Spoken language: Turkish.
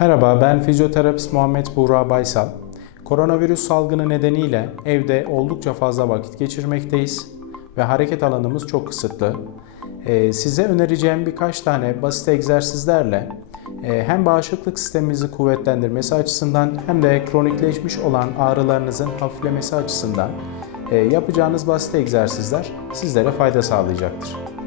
Merhaba, ben fizyoterapist Muhammed Buğra Baysal. Koronavirüs salgını nedeniyle evde oldukça fazla vakit geçirmekteyiz ve hareket alanımız çok kısıtlı. Ee, size önereceğim birkaç tane basit egzersizlerle e, hem bağışıklık sistemimizi kuvvetlendirmesi açısından hem de kronikleşmiş olan ağrılarınızın hafiflemesi açısından e, yapacağınız basit egzersizler sizlere fayda sağlayacaktır.